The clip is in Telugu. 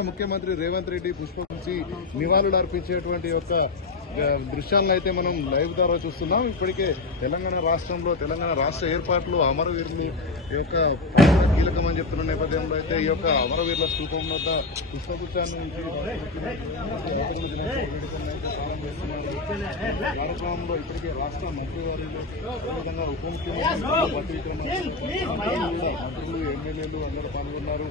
రాష్ట్ర ముఖ్యమంత్రి రేవంత్ రెడ్డి పుష్పగుచ్చి నివాళులు అర్పించేటువంటి యొక్క దృశ్యాలను అయితే మనం లైవ్ ద్వారా చూస్తున్నాం. ఇప్పటికే తెలంగాణ రాష్ట్రంలో తెలంగాణ రాష్ట్ర ఏర్పాట్లు అమరవీరులు ఈ యొక్క కీలకమని చెప్తున్న నేపథ్యంలో అయితే ఈ యొక్క అమరవీరుల స్థూపం వద్ద పుష్పగుచ్చాన్ని ఉంచి కార్యక్రమంలో ఇప్పటికే రాష్ట్ర మంత్రివర్యులు అదేవిధంగా ఉప ముఖ్యమంత్రి మంత్రులు ఎమ్మెల్యేలు అందరూ పాల్గొన్నారు.